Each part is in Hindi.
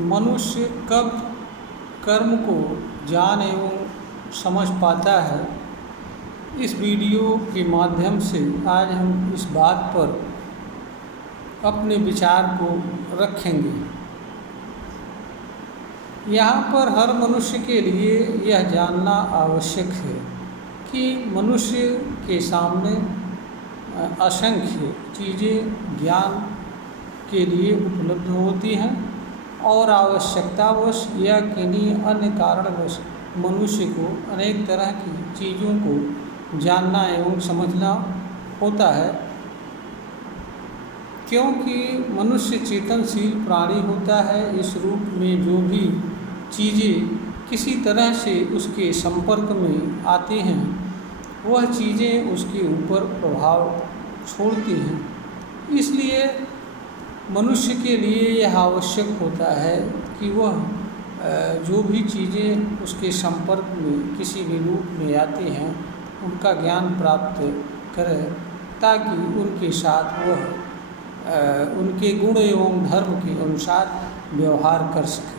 मनुष्य कब कर्म को जान एवं समझ पाता है, इस वीडियो के माध्यम से आज हम इस बात पर अपने विचार को रखेंगे। यहाँ पर हर मनुष्य के लिए यह जानना आवश्यक है कि मनुष्य के सामने असंख्य चीज़ें ज्ञान के लिए उपलब्ध होती हैं और आवश्यकतावश या किन्हीं अन्य कारणवश मनुष्य को अनेक तरह की चीज़ों को जानना एवं समझना होता है, क्योंकि मनुष्य चेतनशील प्राणी होता है। इस रूप में जो भी चीज़ें किसी तरह से उसके संपर्क में आती हैं, वह चीज़ें उसके ऊपर प्रभाव छोड़ती हैं। इसलिए मनुष्य के लिए यह आवश्यक होता है कि वह जो भी चीज़ें उसके संपर्क में किसी भी रूप में आती हैं, उनका ज्ञान प्राप्त करे, ताकि उनके साथ वह उनके गुण एवं धर्म के अनुसार व्यवहार कर सके।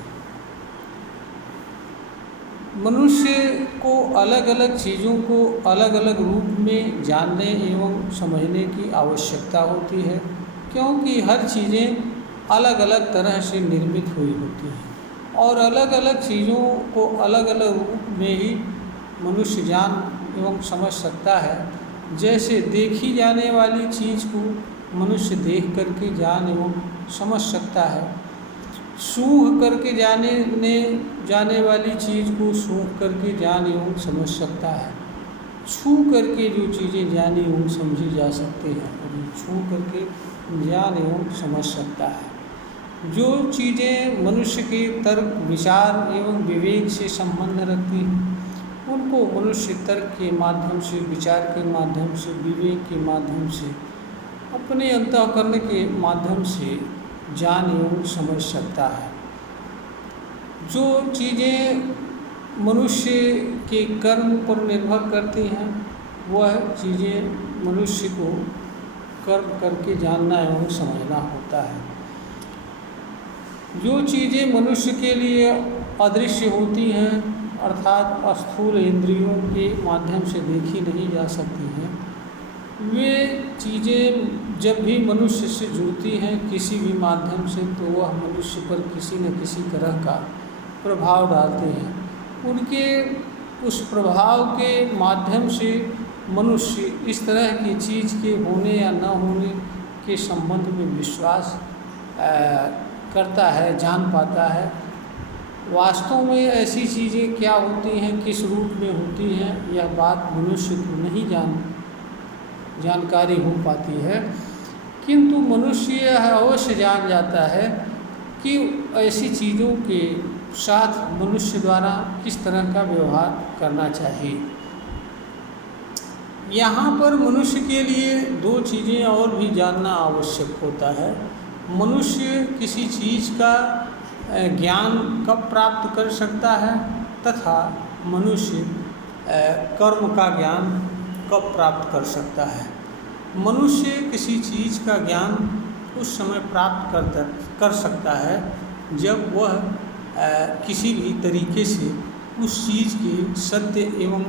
मनुष्य को अलग अलग चीज़ों को अलग अलग रूप में जानने एवं समझने की आवश्यकता होती है, क्योंकि हर चीज़ें अलग अलग तरह से निर्मित हुई होती हैं और अलग अलग चीज़ों को अलग अलग रूप में ही मनुष्य जान एवं समझ सकता है। जैसे देखी जाने वाली चीज़ को मनुष्य देख करके जान एवं समझ सकता है, सूंघ करके जाने वाली चीज़ को सूंघ करके जान एवं समझ सकता है। छू करके जो चीज़ें जानी एवं समझी जा सकती हैं, छू करके जान एवं समझ सकता है। जो चीज़ें मनुष्य के तर्क, विचार एवं विवेक से संबंध रखती हैं, उनको मनुष्य तर्क के माध्यम से, विचार के माध्यम से, विवेक के माध्यम से, अपने अंतःकरण के माध्यम से जान एवं समझ सकता है। जो चीज़ें मनुष्य के कर्म पर निर्भर करती हैं, वह चीज़ें मनुष्य को कर्म करके जानना एवं समझना होता है। जो चीज़ें मनुष्य के लिए अदृश्य होती हैं, अर्थात स्थूल इंद्रियों के माध्यम से देखी नहीं जा सकती हैं, वे चीज़ें जब भी मनुष्य से जुड़ती हैं किसी भी माध्यम से, तो वह मनुष्य पर किसी न किसी तरह का प्रभाव डालते हैं। उनके उस प्रभाव के माध्यम से मनुष्य इस तरह की चीज़ के होने या न होने के संबंध में विश्वास करता है, जान पाता है। वास्तव में ऐसी चीज़ें क्या होती हैं, किस रूप में होती हैं, यह बात मनुष्य को नहीं जानकारी हो पाती है, किंतु मनुष्य यह अवश्य जान जाता है कि ऐसी चीज़ों के साथ मनुष्य द्वारा किस तरह का व्यवहार करना चाहिए। यहाँ पर मनुष्य के लिए दो चीज़ें और भी जानना आवश्यक होता है। मनुष्य किसी चीज़ का ज्ञान कब प्राप्त कर सकता है तथा मनुष्य कर्म का ज्ञान कब प्राप्त कर सकता है। मनुष्य किसी चीज़ का ज्ञान उस समय प्राप्त कर सकता है जब वह किसी भी तरीके से उस चीज़ के सत्य एवं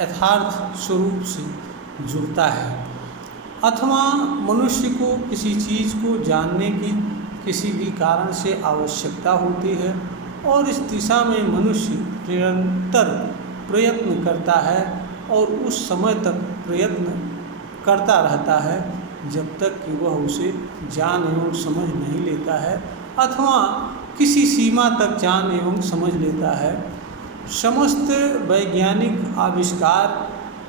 यथार्थ स्वरूप से जुड़ता है, अथवा मनुष्य को किसी चीज़ को जानने की किसी भी कारण से आवश्यकता होती है और इस दिशा में मनुष्य निरंतर प्रयत्न करता है और उस समय तक प्रयत्न करता रहता है जब तक कि वह उसे जान एवं समझ नहीं लेता है, अथवा किसी सीमा तक जान एवं समझ लेता है। समस्त वैज्ञानिक आविष्कार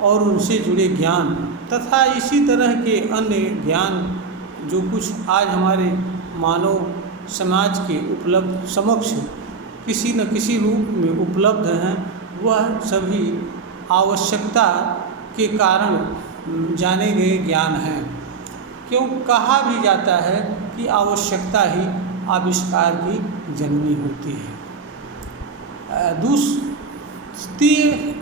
और उनसे जुड़े ज्ञान तथा इसी तरह के अन्य ज्ञान जो कुछ आज हमारे मानव समाज के उपलब्ध समक्ष किसी न किसी रूप में उपलब्ध हैं, वह सभी आवश्यकता के कारण जाने गए ज्ञान हैं। क्यों कहा भी जाता है कि आवश्यकता ही आविष्कार की जननी होती है। दूसरी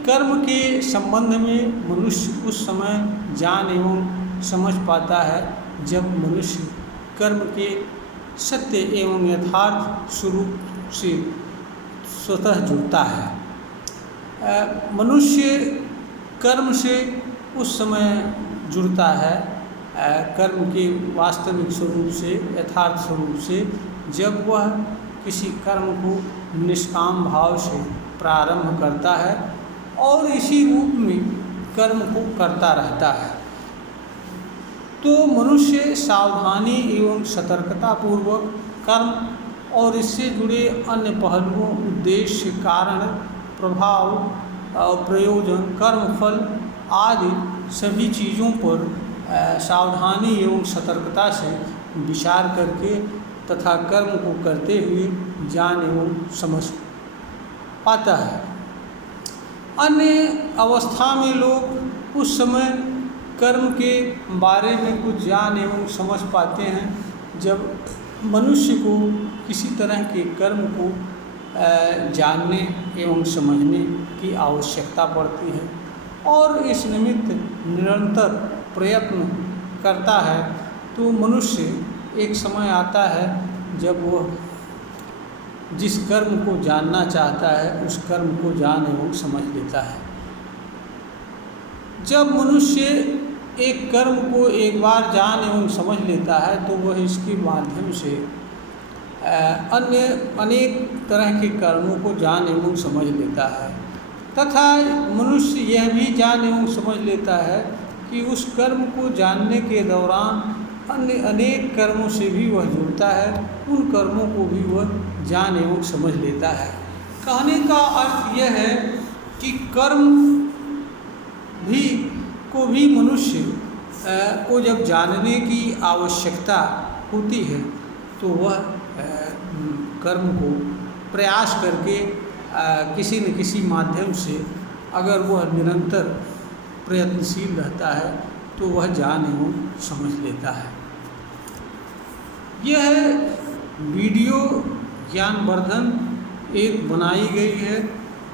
कर्म के संबंध में मनुष्य उस समय जान एवं समझ पाता है जब मनुष्य कर्म के सत्य एवं यथार्थ स्वरूप से स्वतः जुड़ता है। मनुष्य कर्म से उस समय जुड़ता है, कर्म के वास्तविक स्वरूप से, यथार्थ स्वरूप से, जब वह किसी कर्म को निष्काम भाव से प्रारंभ करता है और इसी रूप में कर्म को करता रहता है। तो मनुष्य सावधानी एवं सतर्कतापूर्वक कर्म और इससे जुड़े अन्य पहलुओं, उद्देश्य, कारण, प्रभाव और प्रयोजन, कर्मफल आदि सभी चीज़ों पर सावधानी एवं सतर्कता से विचार करके तथा कर्म को करते हुए जान एवं समझ पाता है। अन्य अवस्था में लोग उस समय कर्म के बारे में कुछ जान एवं समझ पाते हैं जब मनुष्य को किसी तरह के कर्म को जानने एवं समझने की आवश्यकता पड़ती है और इस निमित्त निरंतर प्रयत्न करता है। तो मनुष्य एक समय आता है जब वह जिस कर्म को जानना चाहता है उस कर्म को जान एवं समझ लेता है। जब मनुष्य एक कर्म को एक बार जान एवं समझ लेता है तो वह इसके माध्यम से अन्य अनेक तरह के कर्मों को जान एवं समझ लेता है तथा मनुष्य यह भी जान एवं समझ लेता है कि उस कर्म को जानने के दौरान अन्य अनेक कर्मों से भी वह जुड़ता है, उन कर्मों को भी वह जान एवं समझ लेता है। कहने का अर्थ यह है कि कर्म भी मनुष्य को जब जानने की आवश्यकता होती है तो वह कर्म को प्रयास करके किसी न किसी माध्यम से अगर वह निरंतर प्रयत्नशील रहता है तो वह जान एवं समझ लेता है। यह वीडियो ज्ञानवर्धन एक बनाई गई है।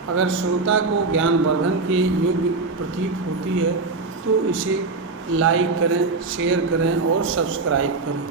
अगर श्रोता को ज्ञानवर्धन के योग्य प्रतीत होती है तो इसे लाइक करें, शेयर करें और सब्सक्राइब करें।